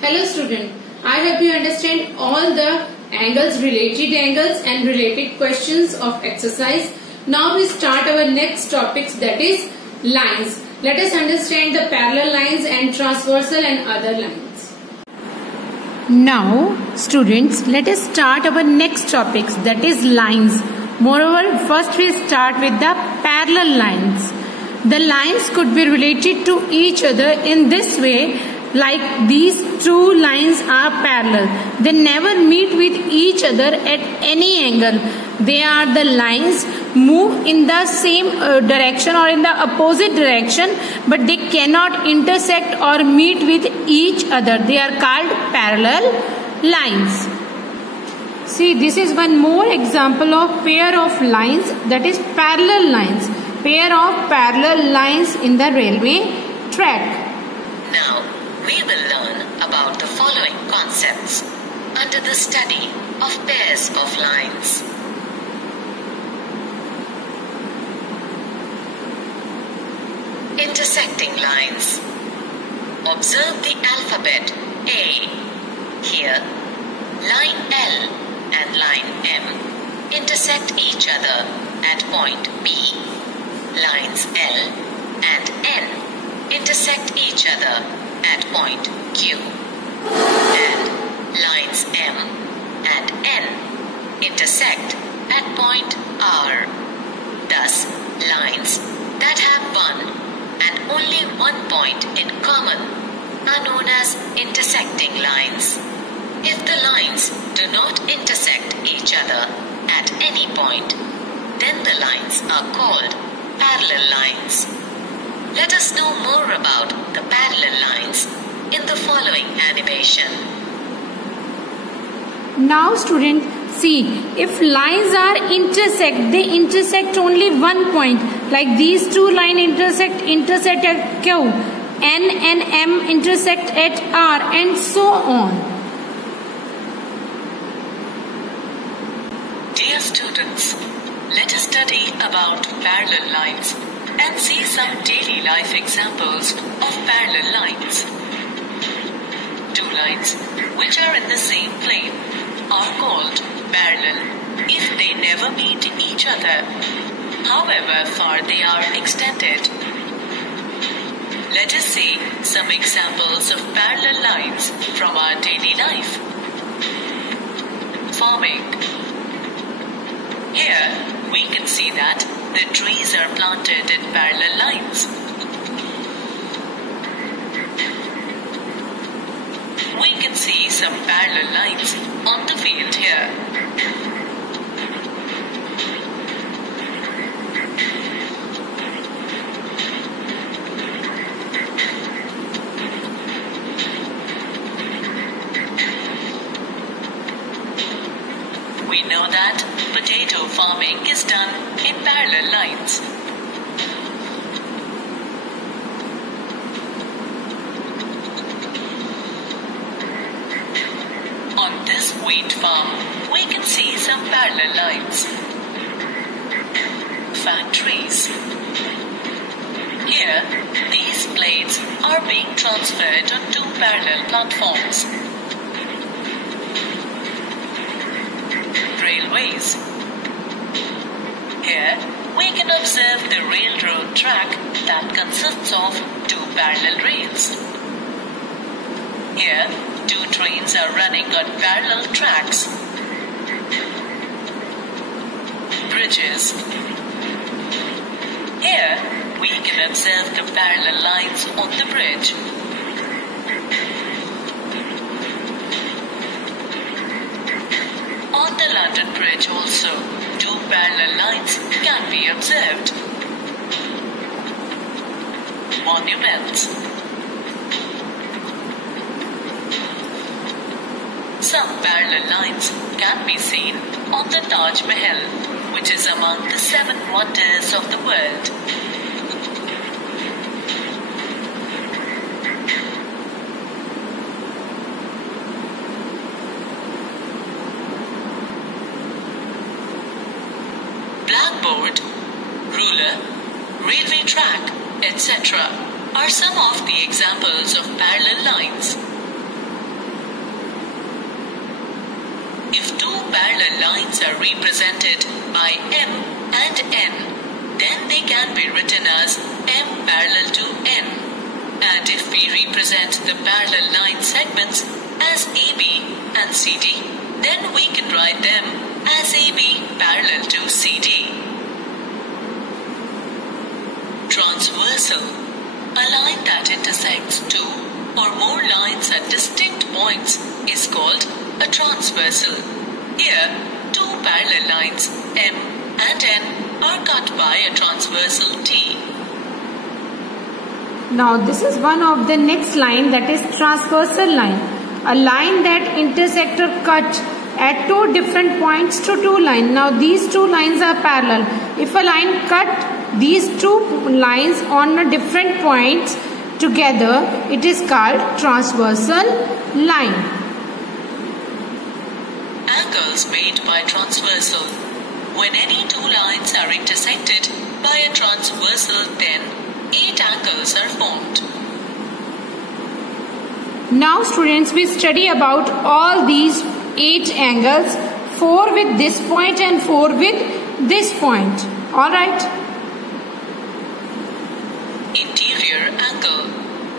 Hello student, I hope you understand all the angles, related angles and related questions of exercise. Now we start our next topics, that is lines. Let us understand the parallel lines and transversal and other lines. Now students, let us start our next topics, that is lines. Moreover, first we start with the parallel lines. The lines could be related to each other in this way, like these two lines are parallel. They never meet with each other at any angle. They are the lines move in the same direction or in the opposite direction, but they cannot intersect or meet with each other. They are called parallel lines. See, this is one more example of pair of lines, that is parallel lines. Pair of parallel lines in the railway track. Now, we will learn about the following concepts under the study of pairs of lines. Intersecting lines. Observe the alphabet A. Here, line L and line M intersect each other at point B. Lines L and N intersect each other at point Q. And lines M and N intersect at point R. Thus, lines that have one and only one point in common are known as intersecting lines. If the lines do not intersect each other at any point, then the lines are called parallel lines. Let us know more about the parallel lines in the following animation. Now student, see, if lines are intersect, they intersect only one point. Like these two lines intersect at Q, N and M intersect at R, and so on. Dear students, let us study about parallel lines and see some daily life examples of parallel lines. Two lines which are in the same plane are called parallel if they never meet each other, however far they are extended. Let us see some examples of parallel lines from our daily life. Farming. Here, we can see that the trees are planted in parallel lines. We can see some parallel lines on the field here. We know that potato farming is done in parallel lines. On this wheat farm, we can see some parallel lines. Factories. Here, these blades are being transferred on two parallel platforms. Railways. Here, we can observe the railroad track that consists of two parallel rails. Here, two trains are running on parallel tracks. Bridges. Here, we can observe the parallel lines on the bridge. On the London Bridge also, two parallel lines can be observed. Monuments. Some parallel lines can be seen on the Taj Mahal, which is among the 7 wonders of the world. Blackboard, ruler, railway track, etc. are some of the examples of parallel lines. If two parallel lines are represented by M and N, then they can be written as M parallel to N. And if we represent the parallel line segments as AB and CD, then we can write them as AB parallel to CD. Transversal. A line that intersects two or more lines at distinct points is called a transversal. Here, two parallel lines M and N are cut by a transversal T. Now this is one of the next line, that is transversal line. A line that intersect or cut at two different points to two lines. Now these two lines are parallel. If a line cut these two lines on a different points together, it is called transversal line. Angles made by transversal. When any two lines are intersected by a transversal, then 8 angles are formed. Now students, we study about all these 8 angles, 4 with this point and 4 with this point. Alright. Interior angle.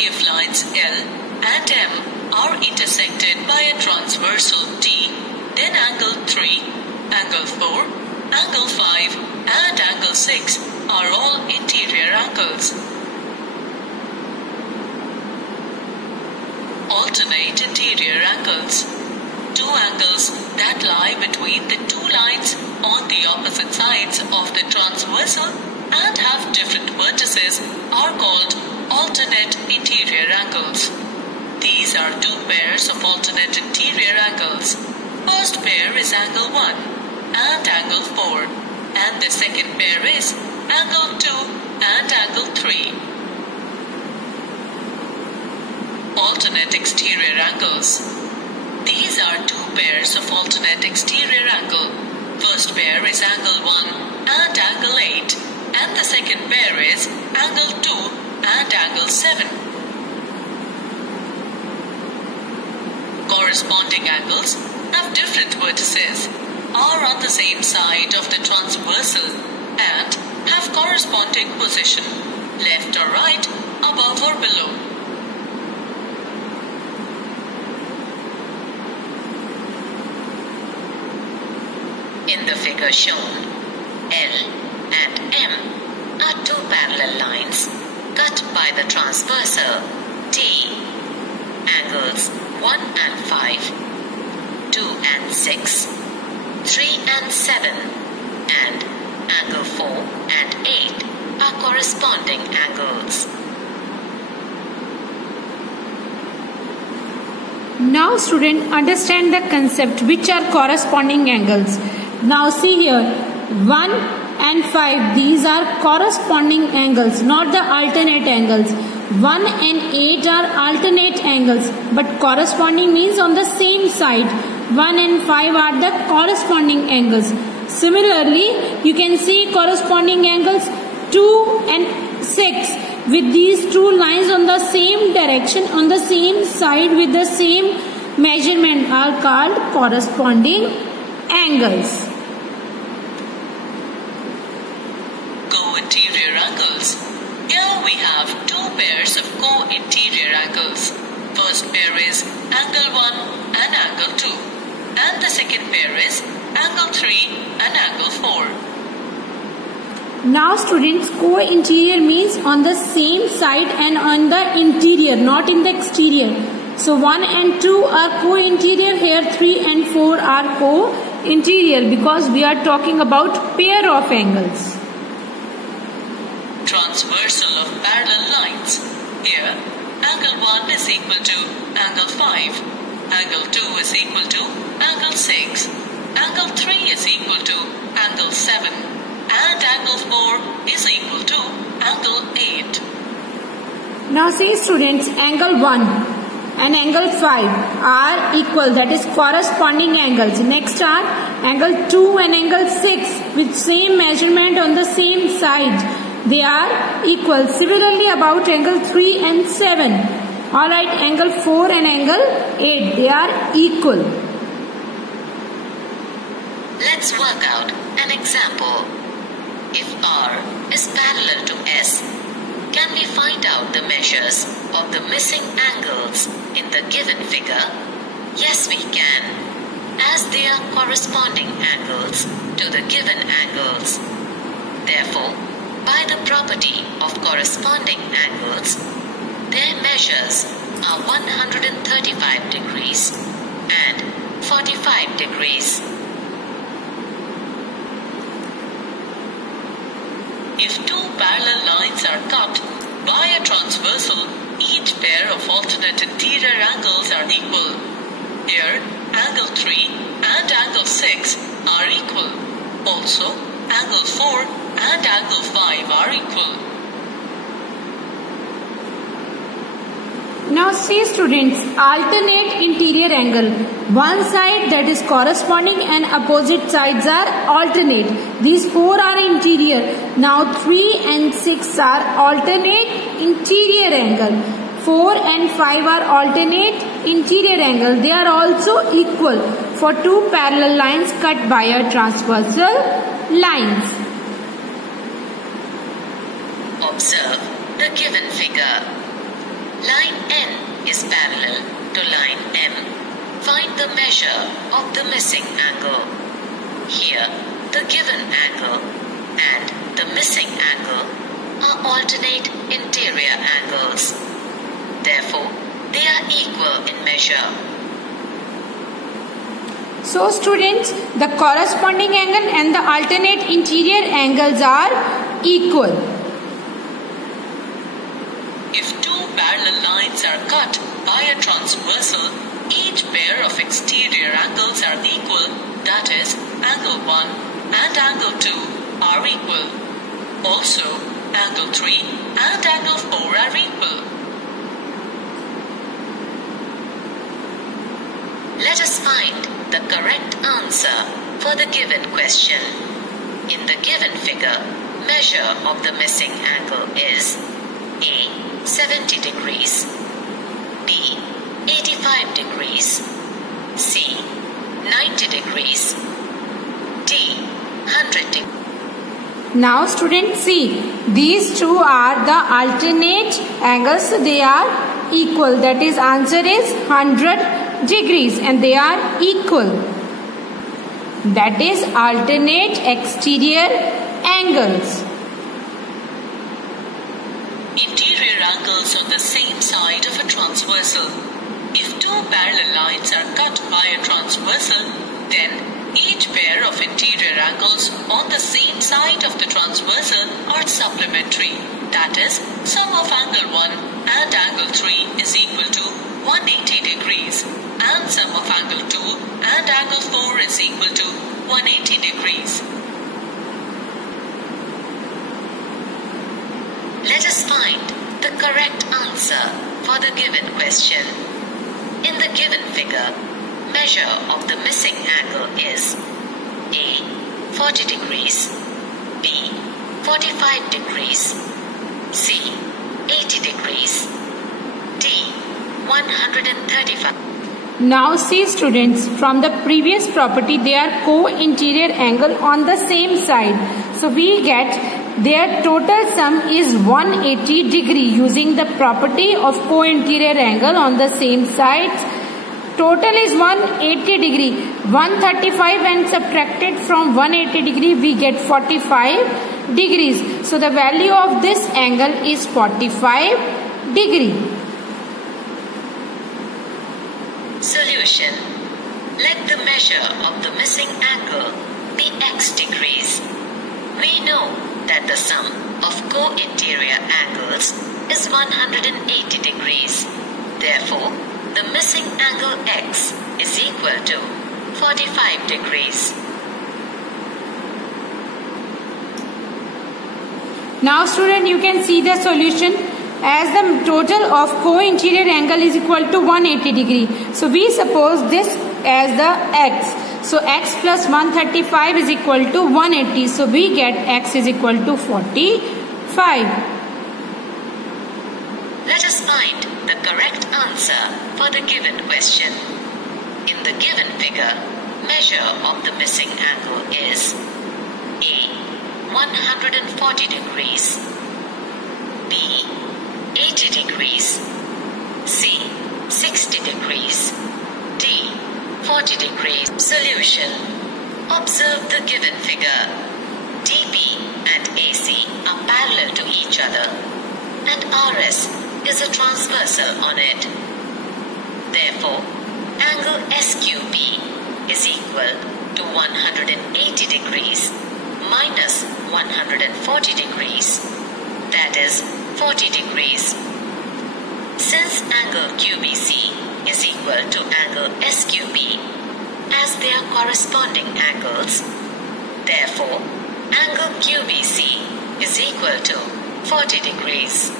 If lines L and M are intersected by a transversal T, then angle 3, angle 4, angle 5 and angle 6 are all interior angles. Alternate interior angles. Two angles that lie between the two lines on the opposite sides of the transversal and have different vertices are called alternate interior angles. These are two pairs of alternate interior angles. First pair is angle 1 and angle 4, and the second pair is angle 2 and angle 3. Alternate exterior angles. These are two pairs of alternate exterior angle. First pair is angle 1 and angle 8, and the second pair is angle 2 and angle 7. Corresponding angles have different vertices, are on the same side of the transversal, and have corresponding position, left or right, above or below. In the figure shown, L and M are two parallel lines cut by the transversal T. Angles 1 and 5, 2 and 6, 3 and 7, and angle 4 and 8 are corresponding angles. Now student, understand the concept which are corresponding angles. Now see here, 1 and 5, these are corresponding angles, not the alternate angles. 1 and 8 are alternate angles, but corresponding means on the same side. 1 and 5 are the corresponding angles. Similarly, you can see corresponding angles 2 and 6 with these two lines on the same direction, on the same side with the same measurement are called corresponding angles. Co-interior angles. Here we have two pairs of co-interior angles. First pair is angle 1 and angle 2, and the second pair is angle 3 and angle 4. Now students, co-interior means on the same side and on the interior, not in the exterior. So 1 and 2 are co-interior, here 3 and 4 are co-interior because we are talking about pair of angles. Transversal of parallel lines. Here, angle 1 is equal to angle 5, angle 2 is equal to angle 6, angle 3 is equal to angle 7, and angle 4 is equal to angle 8. Now see students, angle 1 and angle 5 are equal, that is corresponding angles. Next are angle 2 and angle 6 with same measurement on the same side. They are equal. Similarly about angle 3 and 7. Alright, angle 4 and angle 8, they are equal. Let's work out an example. If R is parallel to S, can we find out the measures of the missing angles in the given figure? Yes, we can, as they are corresponding angles to the given angles. Therefore, by the property of corresponding angles, their measures are 135 degrees and 45 degrees. If two parallel lines are cut by a transversal, each pair of alternate interior angles are equal. Here, angle 3 and angle 6 are equal. Also, angle 4 and angle 5 are equal. Now see students, alternate interior angle. One side that is corresponding and opposite sides are alternate. These 4 are interior. Now 3 and 6 are alternate interior angle. 4 and 5 are alternate interior angle. They are also equal for two parallel lines cut by a transversal lines. Observe the given figure. Line N is parallel to line M. Find the measure of the missing angle. Here, the given angle and the missing angle are alternate interior angles. Therefore, they are equal in measure. So students, the corresponding angle and the alternate interior angles are equal. If two parallel lines are cut by a transversal, each pair of exterior angles are equal, that is, angle 1 and angle 2 are equal. Also, angle 3 and angle 4 are equal. Let us find the correct answer for the given question. In the given figure, measure of the missing angle is A. 70 degrees, B. 85 degrees, C. 90 degrees, D. 100 degrees. Now students see, these two are the alternate angles, they are equal. That is, answer is 100 degrees and they are equal. That is alternate exterior angles. Interior angles on the same side of a transversal. If two parallel lines are cut by a transversal, then each pair of interior angles on the same side of the transversal are supplementary. That is, sum of angle 1 and angle 3 is equal to 180 degrees, and sum of angle 2 and angle 4 is equal to 180 degrees. Let us find the correct answer for the given question. In the given figure, measure of the missing angle is A. 40 degrees, B. 45 degrees, C. 80 degrees, D. 135. Now see students, from the previous property they are co-interior angle on the same side. So we get their total sum is 180 degree using the property of co-interior angle on the same sides. Total is 180 degree. 135 and subtracted from 180 degree we get 45 degrees. So the value of this angle is 45 degree. Solution. Let the measure of the missing angle be x degrees. We know that the sum of co-interior angles is 180 degrees. Therefore, the missing angle x is equal to 45 degrees. Now student, you can see the solution as the total of co-interior angle is equal to 180 degree. So we suppose this as the x. So x plus 135 is equal to 180. So we get x is equal to 45. Let us find the correct answer for the given question. In the given figure, measure of the missing angle is A. 140 degrees, B. 80 degrees, C. 60 degrees, D. 40 degrees. Solution. Observe the given figure. DB and AC are parallel to each other and RS is a transversal on it. Therefore, angle SQB is equal to 180 degrees minus 140 degrees, that is 40 degrees. Since angle QBC is equal to angle SQB, as they are corresponding angles, therefore angle QBC is equal to 40 degrees.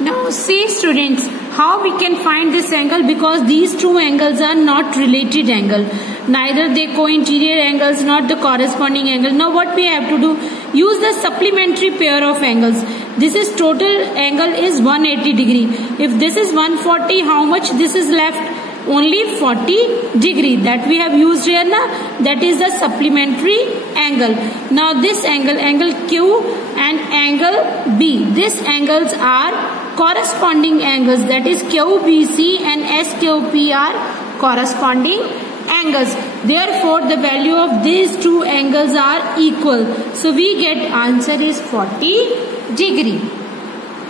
Now see students, how we can find this angle, because these two angles are not related angle. Neither they co-interior angles, not the corresponding angle. Now what we have to do? Use the supplementary pair of angles. This is total angle is 180 degree. If this is 140, how much this is left? Only 40 degree. That we have used here na? That is the supplementary angle. Now this angle, angle Q and angle B. These angles are corresponding angles, that is QBC and SQP are corresponding angles. Therefore the value of these two angles are equal. So we get answer is 40 degree.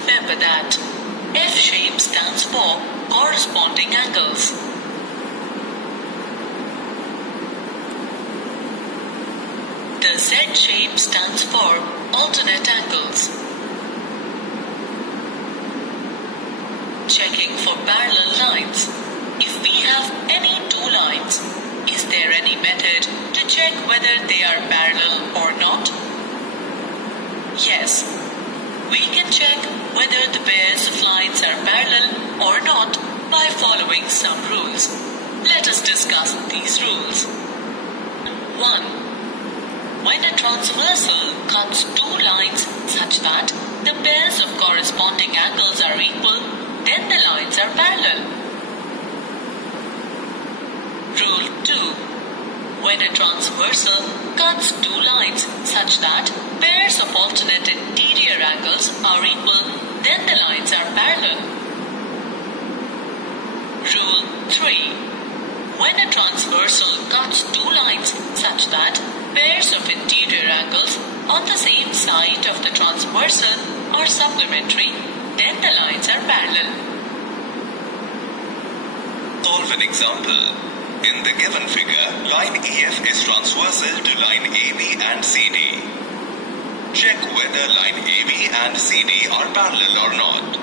Remember that F shape stands for corresponding angles. The Z shape stands for alternate angles. Checking for parallel lines. If we have any two lines, is there any method to check whether they are parallel or not? Yes, we can check whether the pairs of lines are parallel or not by following some rules. Let us discuss these rules. 1. When a transversal cuts two lines such that the pairs of corresponding angles are equal, then the lines are parallel. Rule 2. When a transversal cuts two lines such that pairs of alternate interior angles are equal, then the lines are parallel. Rule 3. When a transversal cuts two lines such that pairs of interior angles on the same side of the transversal are supplementary, then the lines are parallel. Solve an example. In the given figure, line EF is transversal to line AB and CD. Check whether line AB and CD are parallel or not.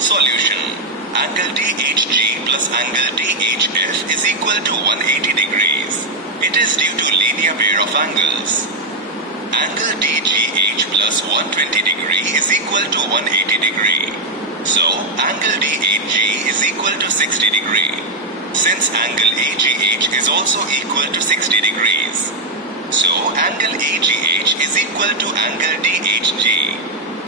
Solution. Angle DHG plus angle DHF is equal to 180 degrees. It is due to linear pair of angles. Angle DGH plus 120 degree is equal to 180 degree. So, angle DHG is equal to 60 degree. Since angle AGH is also equal to 60 degrees. So, angle AGH is equal to angle DHG.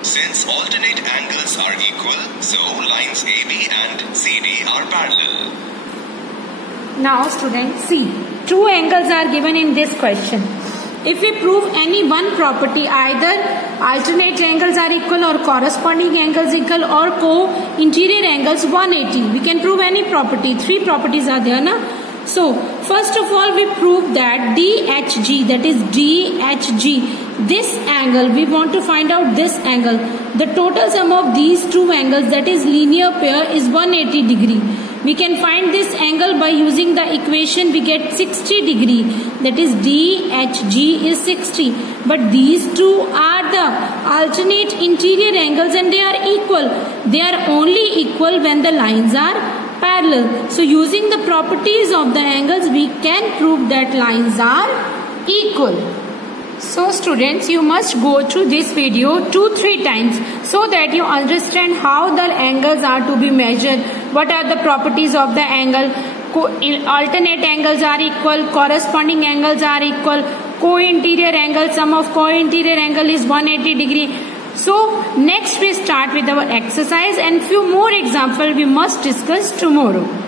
Since alternate angles are equal, so lines AB and CD are parallel. Now students, see, two angles are given in this question. If we prove any one property, either alternate angles are equal or corresponding angles equal or co-interior angles 180, we can prove any property. Three properties are there, na? So, first of all, we prove that DHG, that is DHG, this angle, we want to find out this angle. The total sum of these two angles, that is linear pair, is 180 degree. We can find this angle by using the equation. We get 60 degree, that is DHG is 60. But these two are the alternate interior angles and they are equal. They are only equal when the lines are parallel. So using the properties of the angles, we can prove that lines are equal. So students, you must go through this video 2-3 times so that you understand how the angles are to be measured, what are the properties of the angle, alternate angles are equal, corresponding angles are equal, co-interior angle, sum of co-interior angle is 180 degree. So next we start with our exercise and few more examples we must discuss tomorrow.